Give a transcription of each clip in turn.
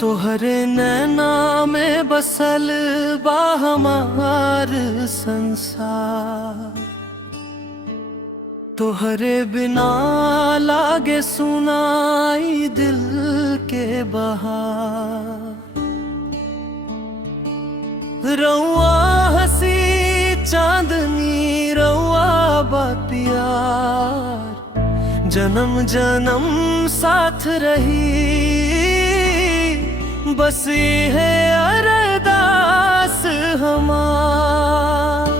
तोहरे नैना में बसल बा हमार संसार। तोहरे बिना लागे सुनाई दिल के बहार। रउआ हंसी चांदनी रउआ बा प्यार। जन्म जन्म साथ रही बस ये है अरदास हमार।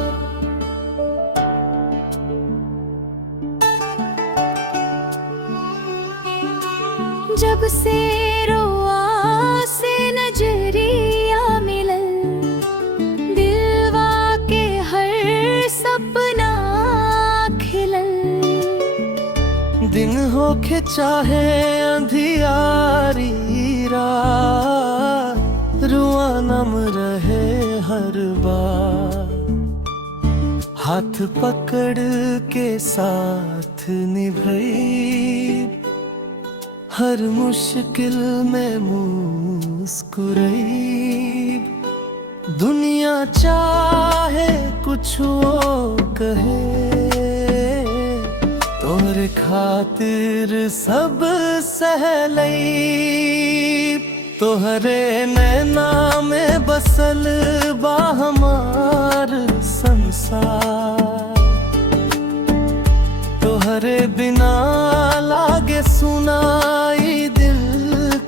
जब से रुआ से नजरिया मिलल, दिलवा के हर सपना खिलल। दिन होके चाहे अंधियारी रात, रुआ नम रहे हर बार। हाथ पकड़ के साथ निभाई, हर मुश्किल में मुस्कुराई। दुनिया चाहे कुछ वो कहे, तोहरे खातिर सब सह लई। तोहरे नैना में बसल बा हमार संसार। तोहरे बिना लागे सुनाई दिल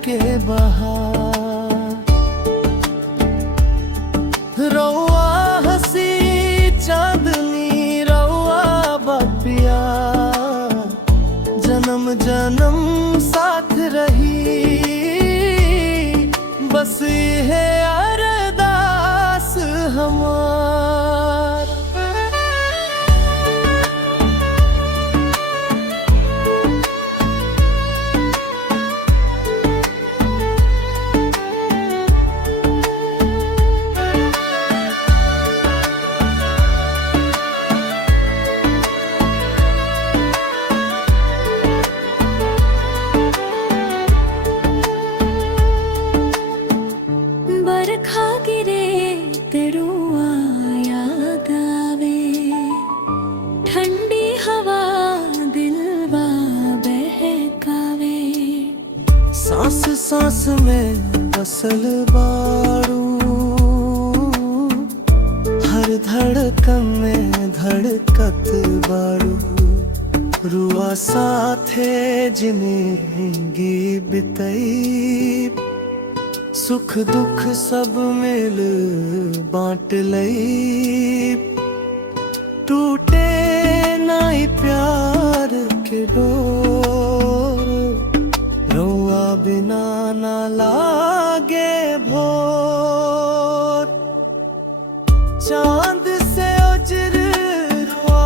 के बहार। रउआ हंसी चांदनी रउआ बा प्यार। जन्म जन्म साथ रही बस ये है अरदास हमार। बरखा गिरे तेरुआ याद आवे, ठंडी हवा दिलवा बहकावे। सांस सांस में बसल बारू, हर धड़कन में धड़कत बारू। रुआ साथे जिंदगी बितई, सुख दुख सब मिल बांट लई। टूटे नाई प्यार के डोर, रउआ बिना ना लागे भोर। चांद से उजर रुआ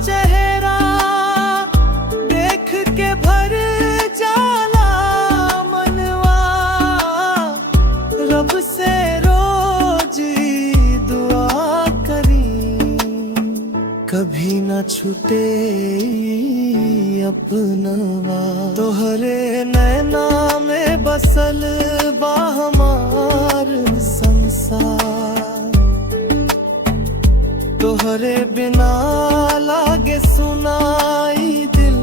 चेहरा, देख के भर जाला मनवा। रब से रोज दुआ करी, कभी न छूटे अपनवा। तोहरे नैना में बसल बा हमार संसार। तोहरे बिना लागे सुनाई दिल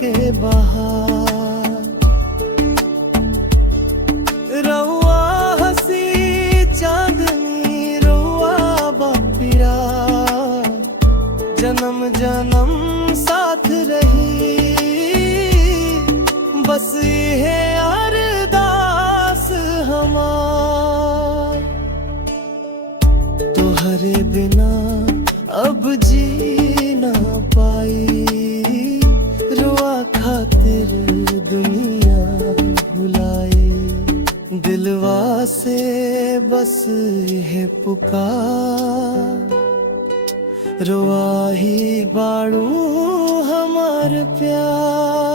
के बहार। रउआ हंसी चांदनी रउआ बा प्यार। जन्म जन्म साथ रही बस ये है अरदास हमार। तोहरे बिना अब जी ना पाई, रुआ खातिर दुनिया भुलाई। दिलवा से बस ये पुकार, रुआ ही बाड़ू हमार प्यार।